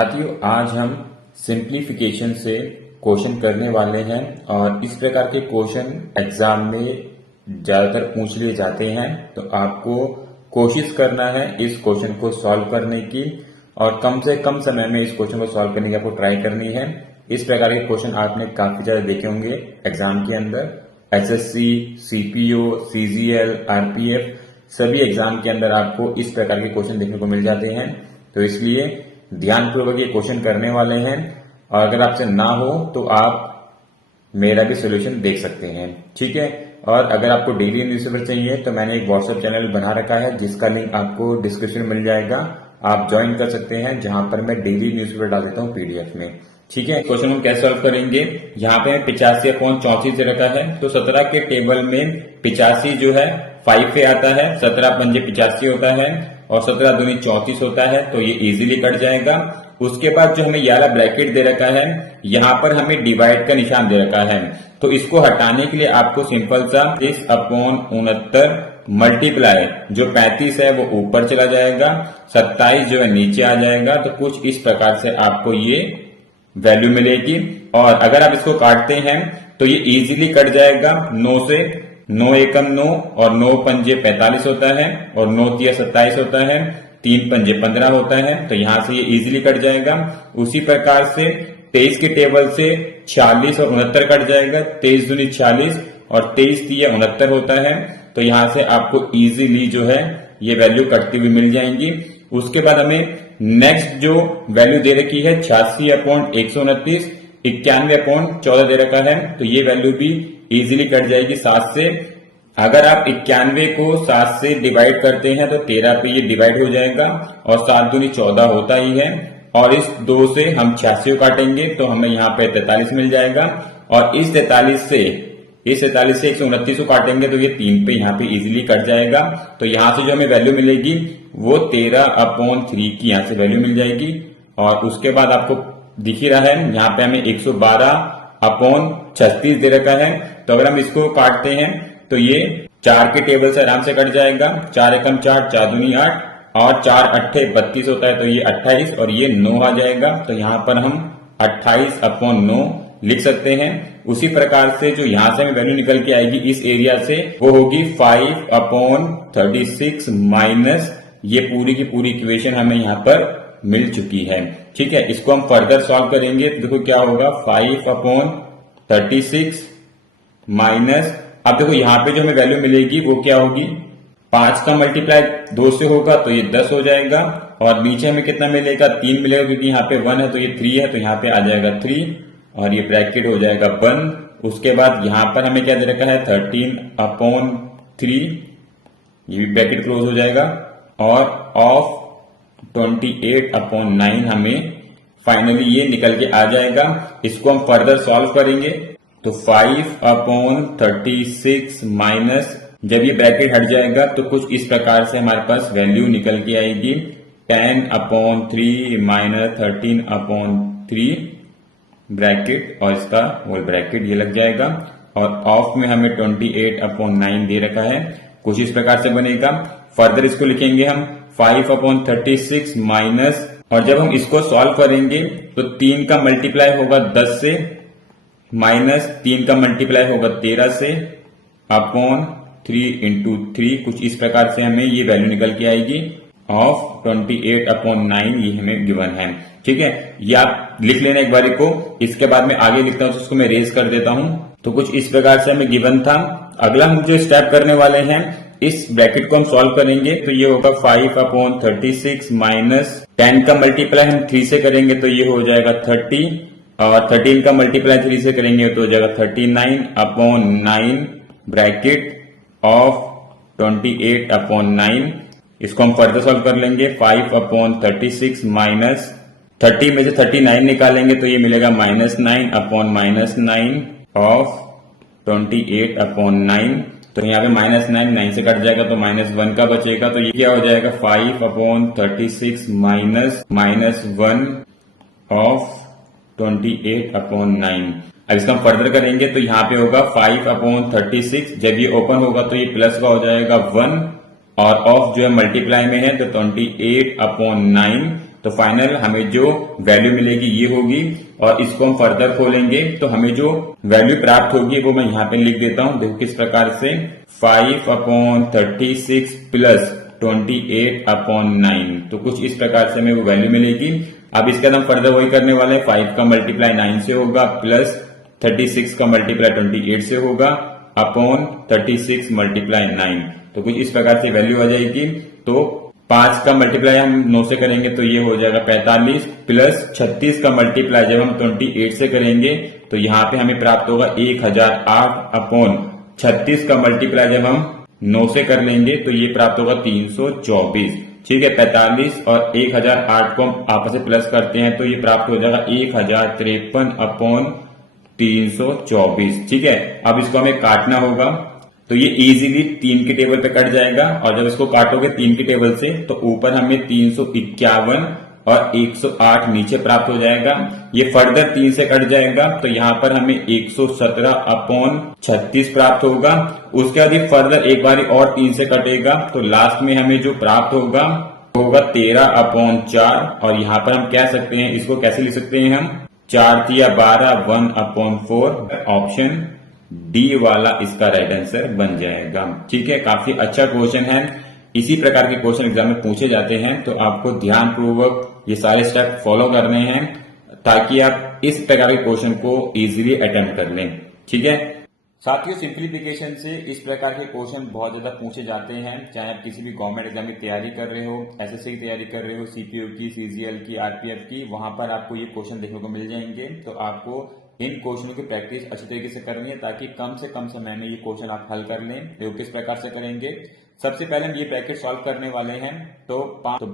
साथियों, आज हम सिंप्लीफिकेशन से क्वेश्चन करने वाले हैं और इस प्रकार के क्वेश्चन एग्जाम में ज्यादातर पूछ लिए जाते हैं। तो आपको कोशिश करना है इस क्वेश्चन को सॉल्व करने की और कम से कम समय में इस क्वेश्चन को सॉल्व करने की आपको ट्राई करनी है। इस प्रकार के क्वेश्चन आपने काफी ज्यादा देखे होंगे एग्जाम के अंदर। एसएससी, सीपीओ, सीजीएल, आरपीएफ सभी एग्जाम के अंदर आपको इस प्रकार के क्वेश्चन देखने को मिल जाते हैं। तो इसलिए ध्यानपूर्वक ये क्वेश्चन करने वाले हैं और अगर आपसे ना हो तो आप मेरा भी सोल्यूशन देख सकते हैं, ठीक है। और अगर आपको डेली न्यूज़पेपर चाहिए तो मैंने एक व्हाट्सएप चैनल बना रखा है जिसका लिंक आपको डिस्क्रिप्शन में मिल जाएगा। आप ज्वाइन कर सकते हैं जहां पर मैं डेली न्यूज़पेपर डाल देता हूं पीडीएफ में, ठीक है। क्वेश्चन हम कैसे सॉल्व करेंगे, यहाँ पे 85/34 से रखा है तो 17 के टेबल में 85 जो है 5 पे आता है, 17 पंजे 85 होता है और 17 दूनी 34 होता है, तो ये इजीली कट जाएगा। उसके बाद जो हमें ये वाला ब्रैकेट दे रखा है यहाँ पर हमें डिवाइड का निशान दे रखा है, तो इसको हटाने के लिए आपको सिंपल सा 30/69 मल्टीप्लाई जो 35 है वो ऊपर चला जाएगा, 27 जो है नीचे आ जाएगा। तो कुछ इस प्रकार से आपको ये वैल्यू मिलेगी और अगर आप इसको काटते हैं तो ये इजीली कट जाएगा। 9 से 9 एकम 9 और 9 पंजे 45 होता है और 9 तिया 27 होता है, 3 पंजे 15 होता है, तो यहां से ये इजीली कट जाएगा। उसी प्रकार से 23 के टेबल से 46 और 69 कट जाएगा, 23 दूनी 46 और 23 तिया 69 होता है, तो यहां से आपको इजीली जो है ये वैल्यू कटती हुई मिल जाएंगी। उसके बाद हमें नेक्स्ट जो वैल्यू दे रखी है 86/129, 91/14 दे रखा है, तो ये वैल्यू भी इजीली कट जाएगी 7 से। अगर आप 91 को 7 से डिवाइड करते हैं तो 13 पे ये डिवाइड हो जाएगा और 7 दूनी 14 होता ही है और इस 2 से हम 86 को काटेंगे तो हमें यहाँ पे 43 मिल जाएगा और इस 43 से 129 को काटेंगे तो ये 3 पे यहाँ पे इजीली कट जाएगा। तो यहाँ से जो हमें वैल्यू मिलेगी वो 13/3 की यहाँ से वैल्यू मिल जाएगी। और उसके बाद आपको दिख ही रहा है यहाँ पे हमें 112/36 दे रखा है, तो अगर हम इसको काटते हैं तो ये 4 के टेबल से आराम से कट जाएगा। 4 एकम 4, 4 दूनी 8 और 4 अट्ठे 32 होता है, तो ये 28 और ये 9 आ जाएगा, तो यहाँ पर हम 28/9 लिख सकते हैं। उसी प्रकार से जो यहां से हमें वैल्यू निकल के आएगी इस एरिया से वो होगी 5/36 माइनस ये पूरी की पूरी इक्वेशन हमें यहाँ पर मिल चुकी है, ठीक है। इसको हम फर्दर सॉल्व करेंगे तो देखो क्या होगा 5/36 माइनस, अब देखो यहाँ पे जो हमें वैल्यू मिलेगी वो क्या होगी, 5 का मल्टीप्लाई 2 से होगा तो ये 10 हो जाएगा और नीचे हमें कितना मिलेगा 3 मिलेगा क्योंकि यहाँ पे 1 है तो ये 3 है, तो यहाँ पे आ जाएगा 3 और ये ब्रैकेट हो जाएगा बंद। उसके बाद यहां पर हमें क्या दे रखा है 13/3, ये भी ब्रैकेट क्लोज हो जाएगा और ऑफ 28/9 हमें फाइनली ये निकल के आ जाएगा। इसको हम फर्दर सॉल्व करेंगे तो 5/36 माइनस जब ये ब्रैकेट हट जाएगा तो कुछ इस प्रकार से हमारे पास वैल्यू निकल के आएगी 10/3 माइनस 13/3 ब्रैकेट और इसका होल ब्रैकेट ये लग जाएगा और ऑफ में हमें 28/9 दे रखा है, कुछ इस प्रकार से बनेगा। फर्दर इसको लिखेंगे हम 5/36 माइनस, और जब हम इसको सॉल्व करेंगे तो 3 का मल्टीप्लाई होगा 10 से माइनस 3 का मल्टीप्लाई होगा 13 से अपॉन 3 इंटू 3, कुछ इस प्रकार से हमें ये वैल्यू निकल के आएगी ऑफ 28/9 ये हमें गिवन है, ठीक है। ये आप लिख लेना एक बार को, इसके बाद में आगे लिखता हूं तो उसको मैं रेज कर देता हूं। तो कुछ इस प्रकार से हमें गिवन था। अगला हम जो स्टेप करने वाले हैं इस ब्रैकेट को हम सॉल्व करेंगे तो ये होगा 5/36 माइनस 10 का मल्टीप्लाई हम 3 से करेंगे तो ये हो जाएगा 30 और 13 का मल्टीप्लाई 3 से करेंगे तो हो जाएगा 39/9 ब्रैकेट ऑफ 28/9। इसको हम फर्दर सॉल्व कर लेंगे 5/36 माइनस 30 में से 39 निकालेंगे तो ये मिलेगा -9/-9 ऑफ 28/9, तो यहाँ पे -9 से कट जाएगा तो -1 का बचेगा, तो ये क्या हो जाएगा 5/36 माइनस -1 ऑफ 28/9। अब इसका हम फर्दर करेंगे तो यहाँ पे होगा 5/36, जब ये ओपन होगा तो ये प्लस का हो जाएगा 1 और ऑफ जो है मल्टीप्लाई में है तो 28/9 तो फाइनल हमें जो वैल्यू मिलेगी ये होगी, और इसको हम फर्दर खोलेंगे तो हमें जो वैल्यू प्राप्त होगी वो मैं यहाँ पे लिख देता हूं। देखो किस प्रकार से 5/36 प्लस 28/9, तो कुछ इस प्रकार से हमें वो वैल्यू मिलेगी। अब इसके बाद हम फर्दर वही करने वाले हैं, 5 का मल्टीप्लाई 9 से होगा प्लस 36 का मल्टीप्लाई 28 से होगा अपॉन 36 मल्टीप्लाई 9, तो कुछ इस प्रकार से वैल्यू आ जाएगी। तो 5 का मल्टीप्लाई हम 9 से करेंगे तो ये हो जाएगा 45 प्लस 36 का मल्टीप्लाई जब हम 28 से करेंगे तो यहाँ पे हमें प्राप्त होगा 1008 अपॉन 36 का मल्टीप्लाई जब हम 9 से कर लेंगे तो ये प्राप्त होगा 324। ठीक है, 45 और 1008 को हम आपस में प्लस करते हैं तो ये प्राप्त हो जाएगा 1053 अपॉन 324। ठीक है, अब इसको हमें काटना होगा तो ये इजीली 3 की टेबल पे कट जाएगा, और जब इसको काटोगे 3 की टेबल से तो ऊपर हमें 351 और 108 नीचे प्राप्त हो जाएगा। ये फर्दर 3 से कट जाएगा तो यहाँ पर हमें 117 अपॉन 36 प्राप्त होगा। उसके बाद ये फर्दर एक बार और 3 से कटेगा तो लास्ट में हमें जो प्राप्त होगा 13/4, और यहाँ पर हम कह सकते हैं, इसको कैसे लिख सकते हैं हम, 4 तिया 12 1/4, ऑप्शन डी वाला इसका राइट आंसर बन जाएगा। ठीक है, काफी अच्छा क्वेश्चन है। इसी प्रकार के क्वेश्चन एग्जाम में पूछे जाते हैं तो आपको ध्यान पूर्वक ये सारे स्टेप फॉलो करने हैं ताकि आप इस प्रकार के क्वेश्चन को इजीली अटेम्प्ट कर लें। ठीक है साथियों, सिंप्लीफिकेशन से इस प्रकार के क्वेश्चन बहुत ज्यादा पूछे जाते हैं, चाहे आप किसी भी गवर्नमेंट एग्जाम की तैयारी कर रहे हो, एसएससी की तैयारी कर रहे हो, सीपीयू की, सीजीएल की, आरपीएफ की, वहां पर आपको ये क्वेश्चन देखने को मिल जाएंगे। तो आपको इन क्वेश्चनों की प्रैक्टिस अच्छी तरीके से करनी है ताकि कम से कम समय में ये क्वेश्चन आप हल कर लें। तो किस प्रकार से करेंगे, सबसे पहले हम ये ब्रैकेट सॉल्व करने वाले हैं। तो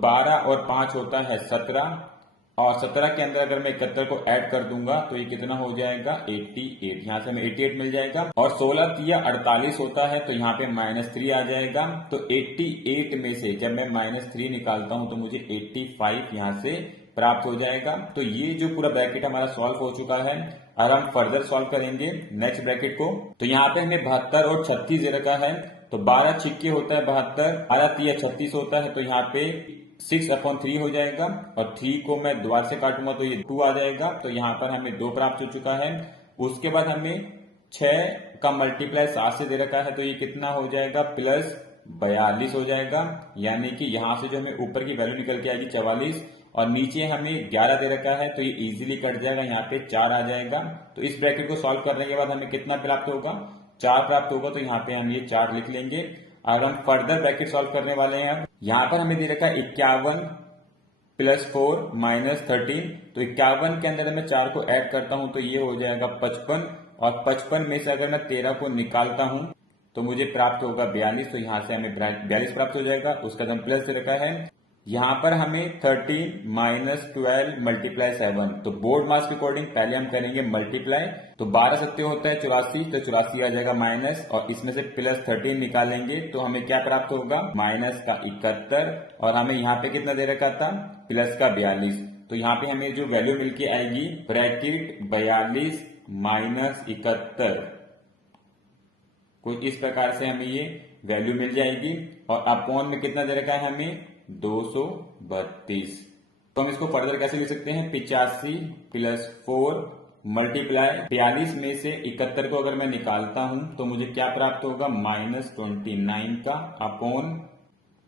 12 और 5 होता है 17, और 17 के अंदर अगर मैं 71 को ऐड कर दूंगा तो ये कितना हो जाएगा 88, यहाँ से हमें 88 मिल जाएगा। और 16 तिया 48 होता है तो यहाँ पे -3 आ जाएगा। तो 88 में से जब मैं -3 निकालता हूं तो मुझे 85 यहाँ से प्राप्त हो जाएगा। तो ये जो पूरा ब्रैकेट हमारा सॉल्व हो चुका है। और हम फर्दर सॉल्व करेंगे नेक्स्ट ब्रैकेट को। तो यहाँ पे हमें 72 और 36 दे रखा है, तो 12 छिक्के होता है 72, 12 तिया 36 होता है तो यहाँ पे 6/3 हो जाएगा, और 3 को मैं दोबारा से काटूंगा तो ये 2 आ जाएगा। तो यहाँ पर हमें 2 प्राप्त हो चुका है। उसके बाद हमें 6 का मल्टीप्लाई 7 से दे रखा है तो ये कितना हो जाएगा +42 हो जाएगा, यानी कि यहाँ से जो हमें ऊपर की वैल्यू निकल के आएगी 44, और नीचे हमें 11 दे रखा है तो ये इजीली कट जाएगा, यहाँ पे 4 आ जाएगा। तो इस ब्रैकेट को सॉल्व करने के बाद हमें कितना प्राप्त होगा, 4 प्राप्त होगा। तो यहाँ पे हम ये 4 लिख लेंगे। और हम फर्दर ब्रैकेट सॉल्व करने वाले हैं। यहाँ पर हमें दे रखा है 51 + 4 -13, तो 51 के अंदर मैं 4 को ऐड करता हूं तो ये हो जाएगा 55, और 55 में से अगर मैं 13 को निकालता हूं तो मुझे प्राप्त होगा 42, तो यहाँ से हमें 42 प्राप्त हो जाएगा। उसका हम प्लस दे रखा है। यहाँ पर हमें 13 - 12 × 7, तो बोर्ड मार्क्स के अकॉर्डिंग पहले हम करेंगे मल्टीप्लाई। तो 12 सत्ते होता है 84, तो 84 आ जाएगा माइनस, और इसमें से +13 निकालेंगे तो हमें क्या प्राप्त होगा -71, और हमें यहाँ पे कितना दे रखा था +42। तो यहाँ पे हमें जो वैल्यू मिलके आएगी ब्रैकेट 42 - 71, कुछ इस प्रकार से हमें ये वैल्यू मिल जाएगी। और अपॉन में कितना दे रखा है हमें 232। तो हम इसको फर्दर कैसे लिख सकते हैं, 85 + 4 मल्टीप्लाई 42 में से 71 को अगर मैं निकालता हूं तो मुझे क्या प्राप्त होगा -29 का अपॉन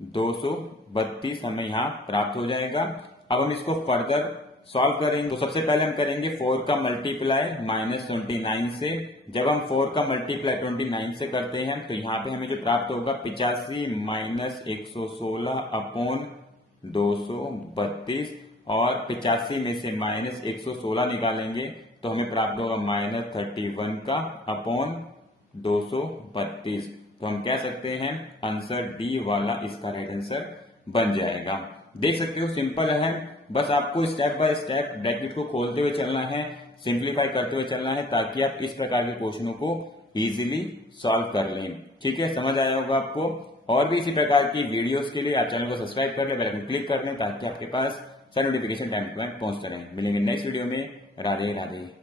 232 हमें यहाँ प्राप्त हो जाएगा। अब हम इसको फर्दर सॉल्व करेंगे। तो सबसे पहले हम करेंगे 4 का मल्टीप्लाई -29 से। जब हम 4 का मल्टीप्लाई 29 से करते हैं तो यहाँ पे हमें जो प्राप्त होगा 85 - 116 अपॉन 232, और 85 में से -116 निकालेंगे तो हमें प्राप्त होगा -31 का अपॉन 232। तो हम कह सकते हैं आंसर डी वाला इसका राइट आंसर बन जाएगा। देख सकते हो सिंपल है, बस आपको स्टेप बाय स्टेप ब्रैकेट को खोलते हुए चलना है, सिंप्लीफाई करते हुए चलना है ताकि आप इस प्रकार के क्वेश्चनों को इजीली सॉल्व कर लें। ठीक है, समझ आया होगा आपको। और भी इसी प्रकार की वीडियोस के लिए आप चैनल को सब्सक्राइब कर लें, बेल आइकन क्लिक कर लें ताकि आपके पास सारे नोटिफिकेशन टाइम टू टाइम पहुंचते रहें। मिलेंगे नेक्स्ट वीडियो में। राधे राधे।